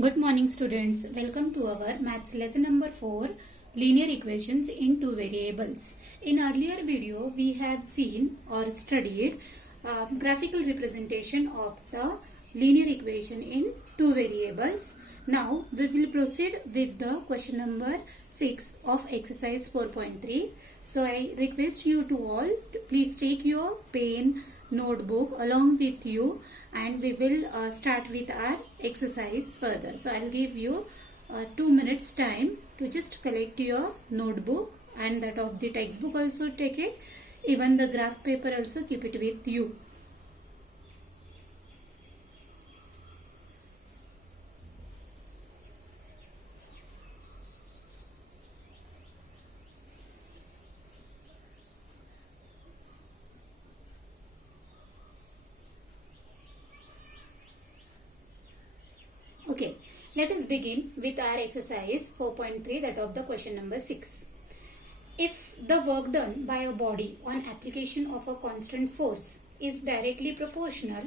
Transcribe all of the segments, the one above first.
Good morning students. Welcome to our maths lesson number 4, linear equations in two variables. In earlier video we have seen or studied graphical representation of the linear equation in two variables. Now we will proceed with the question number 6 of exercise 4.3. So I request you to all please take your pen, notebook along with you, and we will start with our exercise further. So I'll give you 2 minutes time to just collect your notebook, and that of the textbook also take it. Even the graph paper also keep it with you. Okay, let us begin with our exercise 4.3, that of the question number 6. If the work done by a body on application of a constant force is directly proportional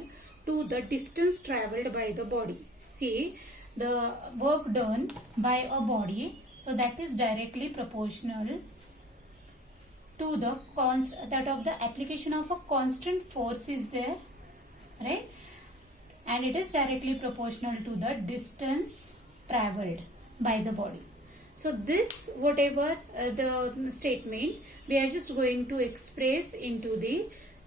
to the distance travelled by the body. See, the work done by a body, so that is directly proportional to the that of the application of a constant force is there, right? And it is directly proportional to the distance travelled by the body. So this, whatever the statement, we are just going to express into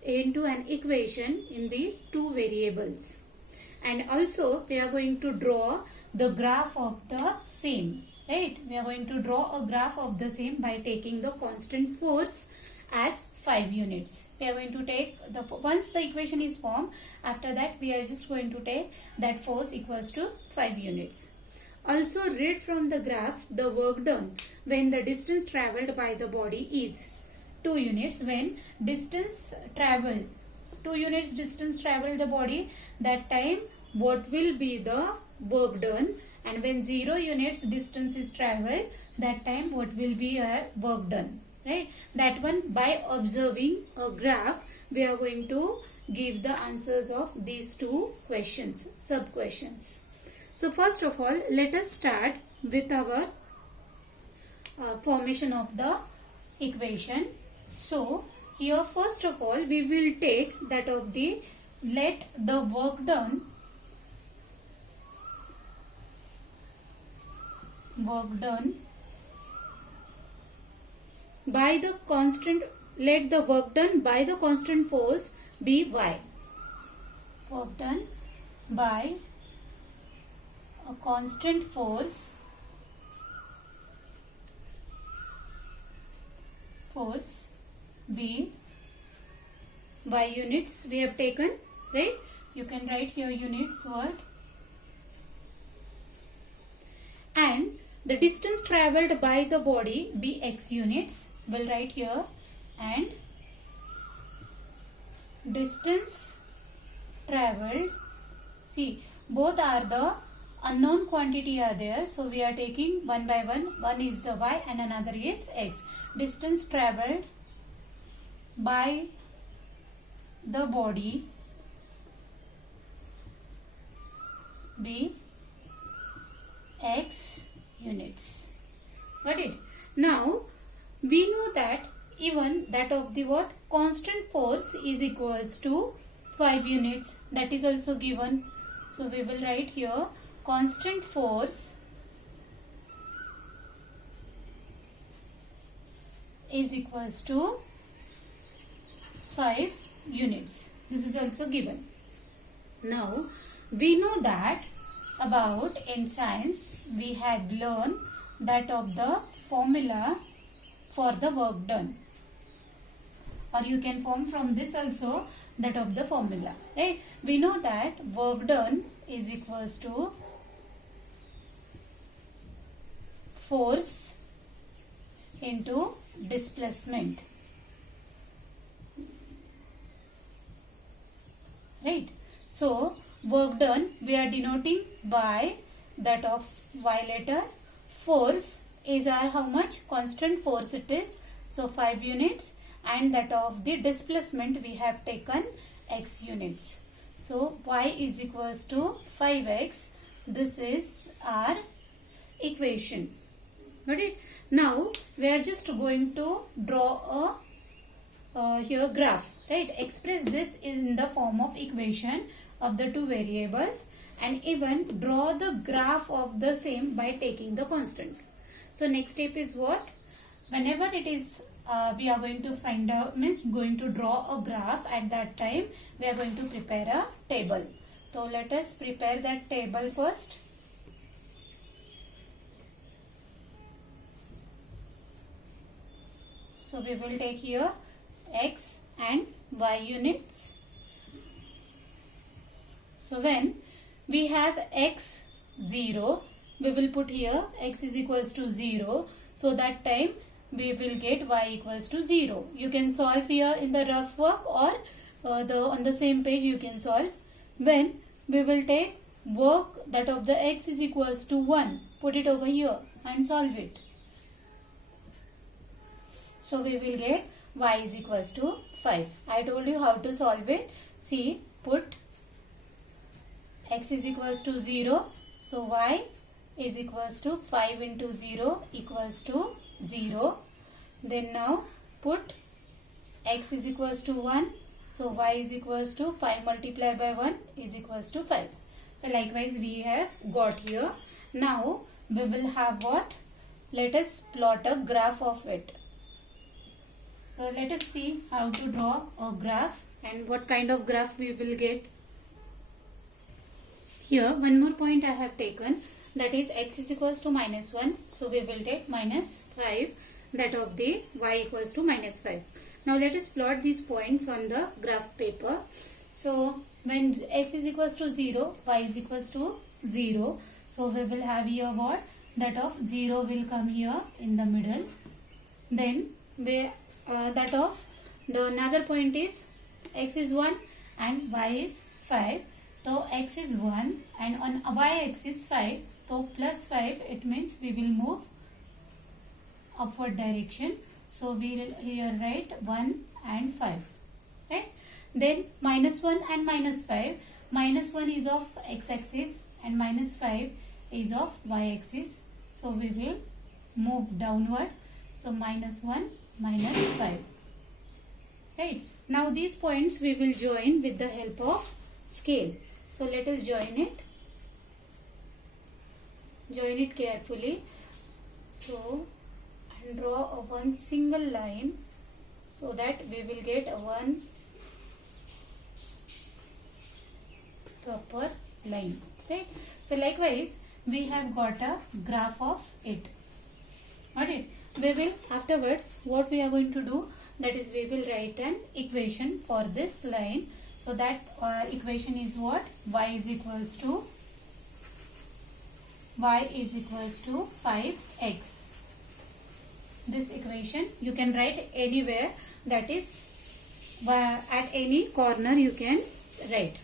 an equation in the two variables, and also we are going to draw the graph of the same, right? We are going to draw a graph of the same by taking the constant force as 5 units. We are going to take once the equation is formed, after that we are just going to take that force equals to 5 units. Also read from the graph the work done when the distance travelled by the body is 2 units. When distance travelled, 2 units distance travelled the body, that time what will be the work done, and when 0 units distance is travelled, that time what will be a work done. Right, that one by observing a graph we are going to give the answers of these two questions, sub questions. So first of all, let us start with our formation of the equation. So here first of all we will take that of the let the work done by the constant, let the work done by the constant force be y. Work done by a constant force be y units we have taken, right? You can write here units word. And the distance travelled by the body be x units. We'll write here, and distance travelled, see both are the unknown quantity are there, so we are taking one by one is the y and another is x. Distance travelled by the body be x units. Got it? Now we know that even that of the what constant force is equals to 5 units, that is also given. So we will write here constant force is equals to 5 units. This is also given. Now we know that about in science we had learned that of the formula for the work done, or you can form from this also that of the formula, right? We know that work done is equals to force into displacement, right? So work done we are denoting by that of y letter. Force is our how much constant force it is, so 5 units, and that of the displacement we have taken x units. So y is equals to 5x this is our equation. Got it? Now we are just going to draw a here graph, right? Express this in the form of equation of the two variables, and even draw the graph of the same by taking the constant. So next step is what? Whenever it is we are going to find out, means going to draw a graph, at that time we are going to prepare a table. So let us prepare that table first. So we will take here x and y units. So when we have x 0, we will put here x is equals to 0. So that time we will get y equals to 0. You can solve here in the rough work, or on the same page you can solve. When we will take work that of the x is equals to 1, put it over here and solve it. So we will get y is equals to 5. I told you how to solve it. See, put x is equals to 0. So y is equals to 5 into 0 equals to 0. Then now put x is equals to 1. So y is equals to 5 multiplied by 1 is equals to 5. So likewise we have got here. Now we will have what? Let us plot a graph of it. So let us see how to draw a graph and what kind of graph we will get. Here one more point I have taken, that is x is equals to minus 1. So we will take minus 5, that of the y equals to minus 5. Now let us plot these points on the graph paper. So when x is equals to 0, y is equals to 0. So we will have here what? That of 0 will come here in the middle. Then that of the another point is x is 1 and y is 5. So x is 1 and on y axis 5. So plus 5, it means we will move upward direction. So we will here write 1 and 5. Right? Then minus 1 and minus 5. Minus 1 is of x axis and minus 5 is of y axis. So we will move downward. So minus 1 minus 5. Right? Now these points we will join with the help of scale. So let us join it. Join it carefully. So and draw a one single line, so that we will get a one proper line. Right? So likewise we have got a graph of it. Alright. We will afterwards, what we are going to do, that is we will write an equation for this line. So that equation is what? Y is equals to 5x. This equation you can write anywhere, that is at any corner you can write.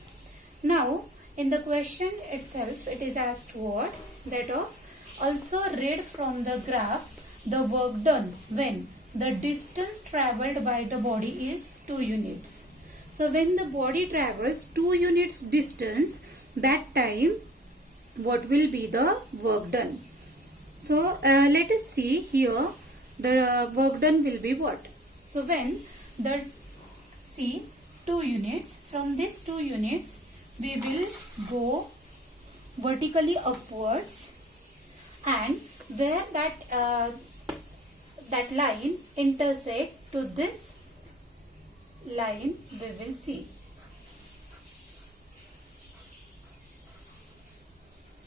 Now in the question itself it is asked what? That of also read from the graph the work done when the distance travelled by the body is 2 units. So when the body travels 2 units distance, that time what will be the work done? So let us see here, the work done will be what? So when the 2 units, from these 2 units we will go vertically upwards, and where that line intersect to this line we will see.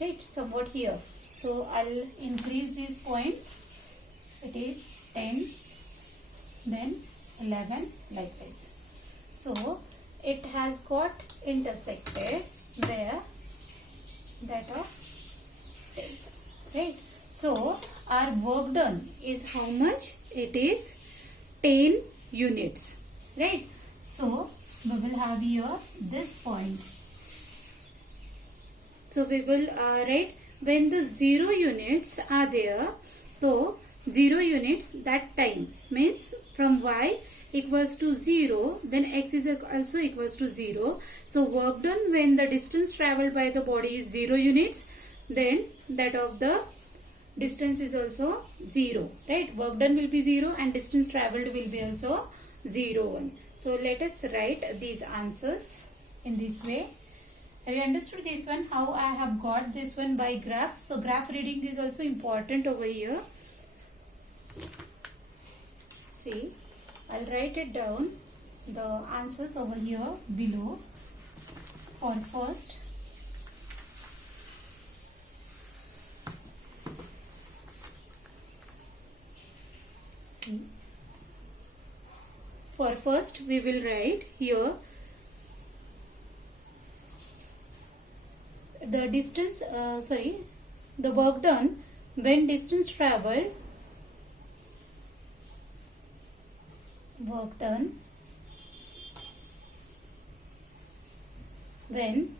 Right, somewhat here. So I'll increase these points. It is 10, then 11, like this. So it has got intersected where? That of 10. Right. So our work done is how much? It is 10 units. Right. So we will have here this point. So we will write when the 0 units are there. So 0 units, that time means from y equals to 0, then x is also equals to 0. So work done when the distance travelled by the body is 0 units. then that of the distance is also 0, right? Work done will be 0 and distance traveled will be also 0. So let us write these answers in this way. Have you understood this one? How I have got this one by graph? So graph reading is also important over here. See, I'll write it down, the answers over here below. For first, see, for first we will write here the distance, the work done when distance traveled, work done when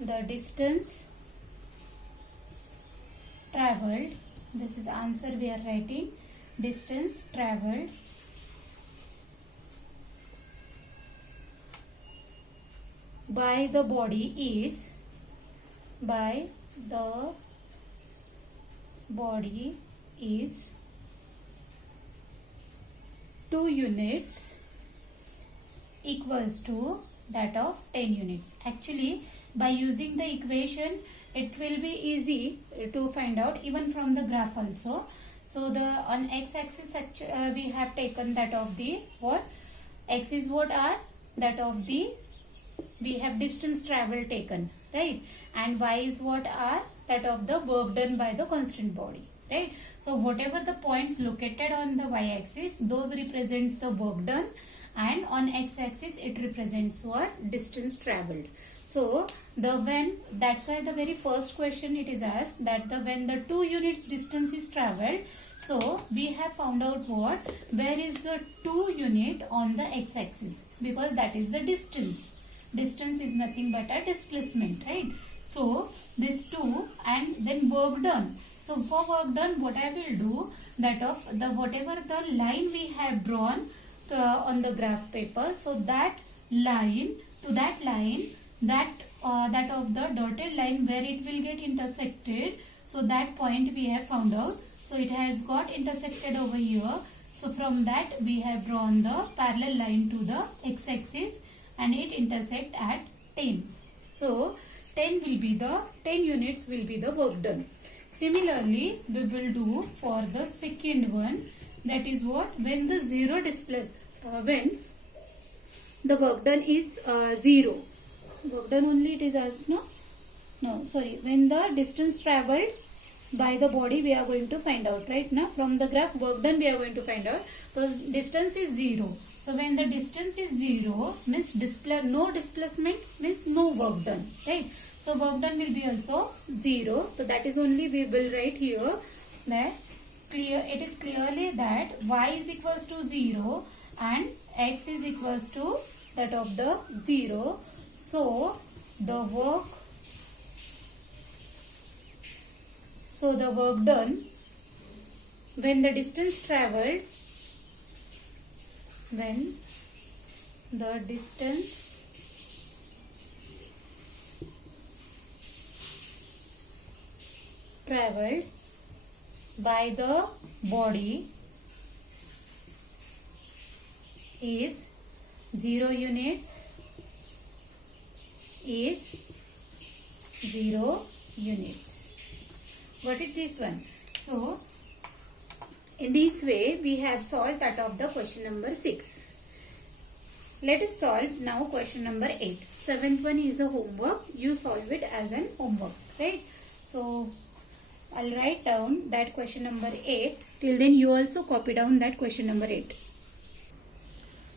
the distance traveled, this is answer we are writing, distance traveled by the body is, by the body is 2 units equals to that of 10 units. Actually, by using the equation, it will be easy to find out even from the graph also. So the on x-axis we have taken that of the what? X is what are? That of the, we have distance travel taken, right? And y is what are? That of the work done by the constant body, right? So whatever the points located on the y-axis, those represents the work done, and on x-axis it represents what? Distance traveled. So the when, that's why the very first question it is asked that the when the 2 units distance is traveled. So we have found out what? Where is the 2 unit on the x-axis? Because that is the distance. Distance is nothing but a displacement, right? So this 2 and then work done. So for work done, what I will do, that of the whatever the line we have drawn on the graph paper, so that line to that line, that of the dotted line where it will get intersected, so that point we have found out. So it has got intersected over here. So from that we have drawn the parallel line to the x-axis and it intersect at 10. So 10 units will be the work done. Similarly, we will do for the second one, that is what? When the 0 displaced, when the work done is 0. Work done only it is asked, when the distance traveled by the body we are going to find out, right? Now from the graph work done we are going to find out. So distance is 0. So when the distance is 0 means no displacement means no work done, right? So work done will be also 0. So that is only we will write here that it is clearly that y is equals to 0 and x is equals to that of the 0. So the work done when the distance traveled, when the distance traveled by the body is 0 units, What is this one? So in this way we have solved that of the question number 6. Let us solve now question number 8. 7th one is a homework. You solve it as an homework, right? So I'll write down that question number 8. Till then you also copy down that question number 8.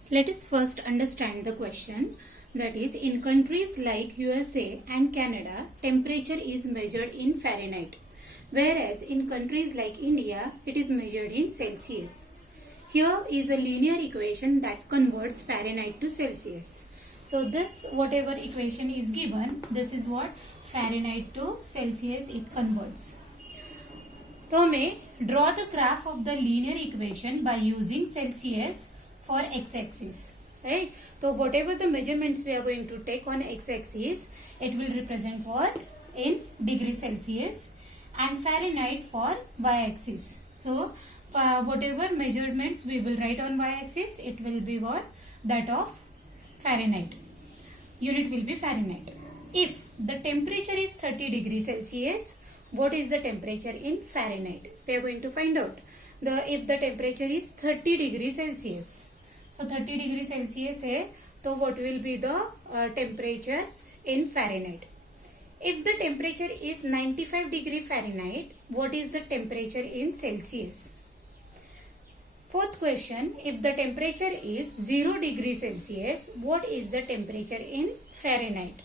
Let us first understand the question. That is, in countries like USA and Canada, temperature is measured in Fahrenheit, whereas in countries like India, it is measured in Celsius. Here is a linear equation that converts Fahrenheit to Celsius. So this whatever equation is given, this is what Fahrenheit to Celsius it converts. So may draw the graph of the linear equation by using Celsius for x-axis, right? So whatever the measurements we are going to take on x-axis, it will represent what? in degree Celsius and Fahrenheit for y-axis. So whatever measurements we will write on y-axis, it will be what? That of Fahrenheit. Unit will be Fahrenheit. If the temperature is 30 degrees Celsius, what is the temperature in Fahrenheit? We are going to find out. If the temperature is 30 degrees Celsius. So 30 degrees Celsius है, तो what will be the temperature in Fahrenheit? If the temperature is 95 degree Fahrenheit, what is the temperature in Celsius? Fourth question, if the temperature is 0 degree Celsius, what is the temperature in Fahrenheit?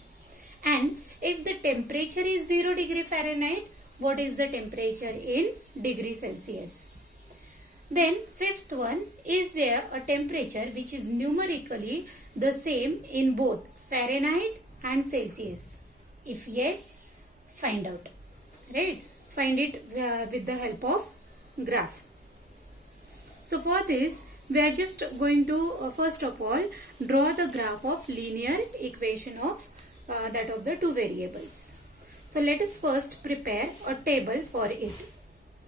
And if the temperature is 0 degree Fahrenheit, what is the temperature in degree Celsius? Then fifth one, is there a temperature which is numerically the same in both Fahrenheit and Celsius? If yes, find out. Right? Find it with the help of graph. So for this, we are just going to first of all draw the graph of linear equation of that of the two variables. So let us first prepare a table for it.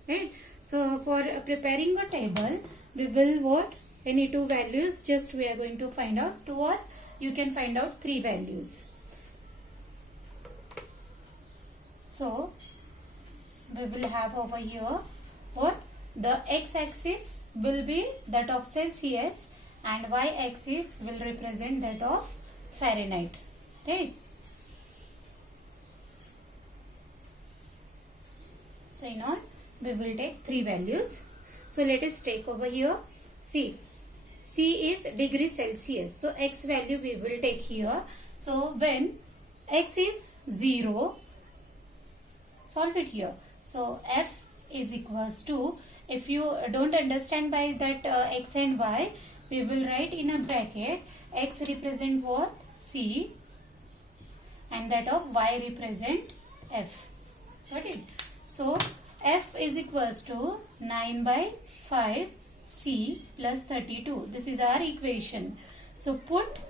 Right? So for preparing a table, we will what? Any two values, just we are going to find out two, or you can find out three values. So we will have over here what? The x-axis will be that of Celsius and y-axis will represent that of Fahrenheit. Right? So in all, we will take three values. So let us take over here. See, C is degree Celsius. So x value we will take here. So when x is 0, solve it here. So F is equals to, if you don't understand by that x and y, we will write in a bracket, x represent what? C, and that of y represent F. Got it? So F is equals to 9 by 5 C plus 32. This is our equation. So put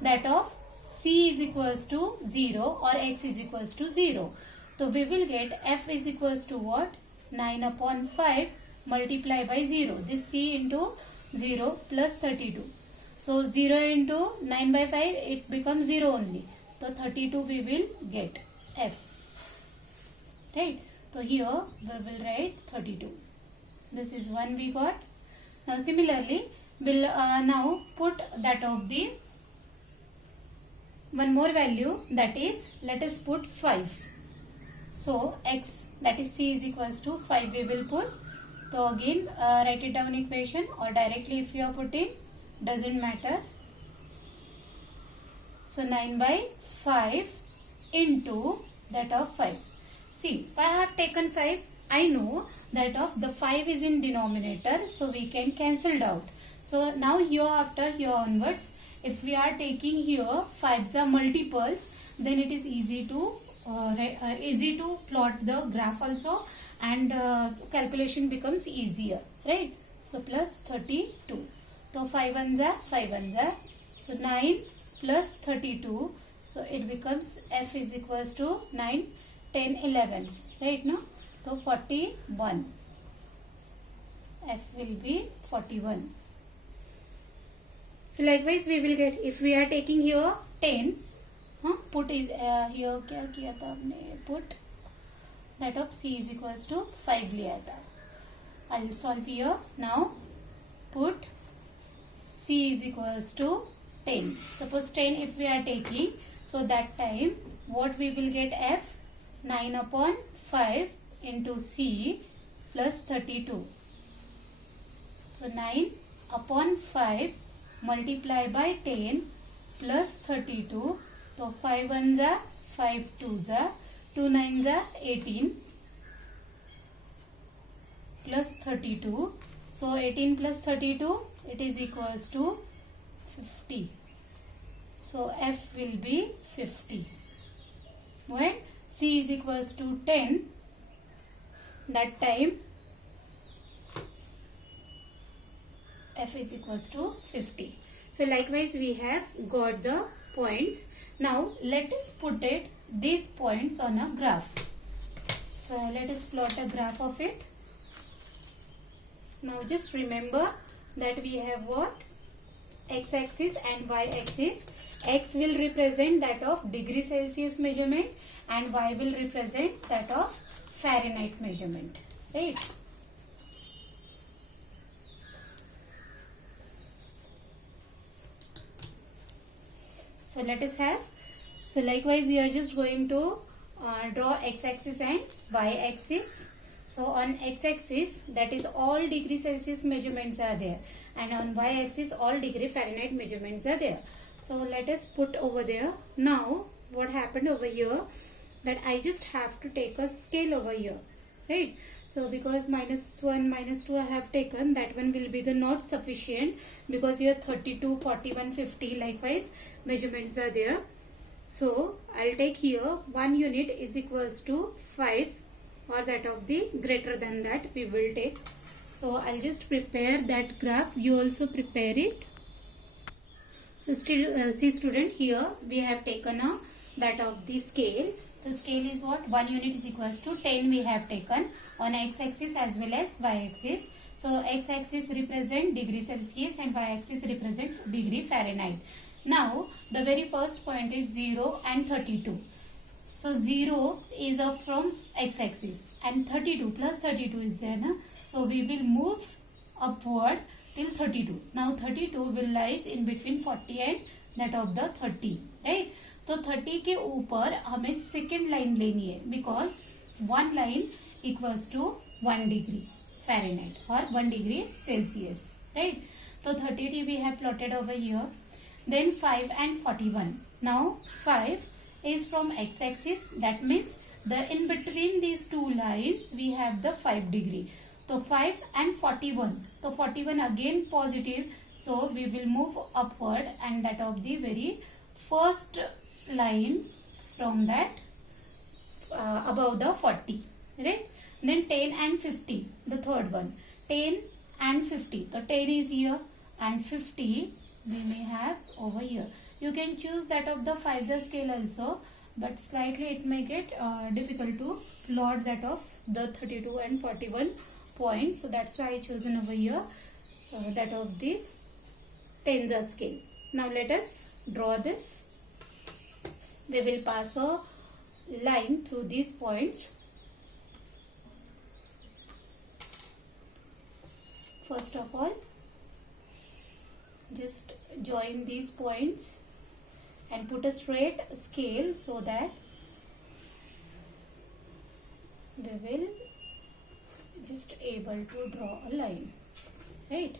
that of C is equals to 0 or x is equals to 0. So we will get F is equals to what? 9 upon 5 multiply by 0. This C into 0 plus 32. So 0 into 9 by 5, it becomes 0 only. So 32 we will get F. Right? So here we will write 32. This is one we got. Now similarly, we'll now put that of the one more value, that is, let us put 5. So x, that is C is equals to 5 we will put. So again write it down equation, or directly if you are putting, doesn't matter. So 9 by 5 into that of 5. See, I have taken 5. I know that of the 5 is in denominator, so we can cancel out. So now here after here onwards, if we are taking here 5's are multiples, then it is easy to plot the graph also, and calculation becomes easier, right? So plus 32. So 5 ones are 5 ones are. So 9 plus 32. So it becomes F is equals to 9, 10, 11. Right now? So 41. F will be 41. So likewise we will get, if we are taking here 10, put is here क्या किया था हमने, put that of C is equals to 5 लिया था. I'll solve here. Now put C is equals to 10. Suppose 10 if we are taking, so that time what we will get? F 9 upon 5 into C plus 32. So 9 upon 5 multiply by 10 plus 32. So 5 ones are 5 twos are 2 nines are 18 plus 32. So 18 plus 32, it is equals to 50. So F will be 50. When C is equals to 10, that time F is equals to 50. So likewise we have got the points. Now let us put it these points on a graph. So let us plot a graph of it. Now just remember that we have what? X-axis and Y-axis. X will represent that of degree Celsius measurement and Y will represent that of Fahrenheit measurement. Right? So let us have. So likewise we are just going to draw X-axis and Y-axis. So on X-axis, that is all degree Celsius measurements are there, and on Y-axis all degree Fahrenheit measurements are there. So let us put over there. Now what happened over here, that I just have to take a scale over here, right? So because -1, -2 I have taken, that one will be the not sufficient, because here 32, 41, 50 likewise measurements are there. So I'll take here 1 unit is equals to 5, or that of the greater than that we will take. So I'll just prepare that graph. You also prepare it. So still see student, here we have taken a that of the scale. The scale is what? 1 unit is equals to 10 we have taken on x-axis as well as y-axis. So x-axis represent degree Celsius and y-axis represent degree Fahrenheit. Now the very first point is 0 and 32. So 0 is up from x-axis and 32 plus 32 is there. Na? So we will move upward till 32. Now 32 will lies in between 40 and that of the 30. Right? तो 30 के ऊपर हमें second line लेनी है, because 1 line equals to 1 degree Fahrenheit और 1 degree Celsius. Right? तो 30 we have plotted over here. Then 5 and 41. Now 5 is from x-axis, that means the in between these two lines we have the 5 degree. So 5 and 41. So 41 again positive, so we will move upward and that of the very first line from that above the 40, right? Then 10 and 50, the third one. 10 and 50. So 10 is here and 50 we may have over here. You can choose that of the 5 scale also, but slightly it may get difficult to plot that of the 32 and 41 points. So that's why I chosen over here that of the 10 scale. Now let us draw this. We will pass a line through these points. First of all, just join these points and put a straight scale so that we will just able to draw a line, right?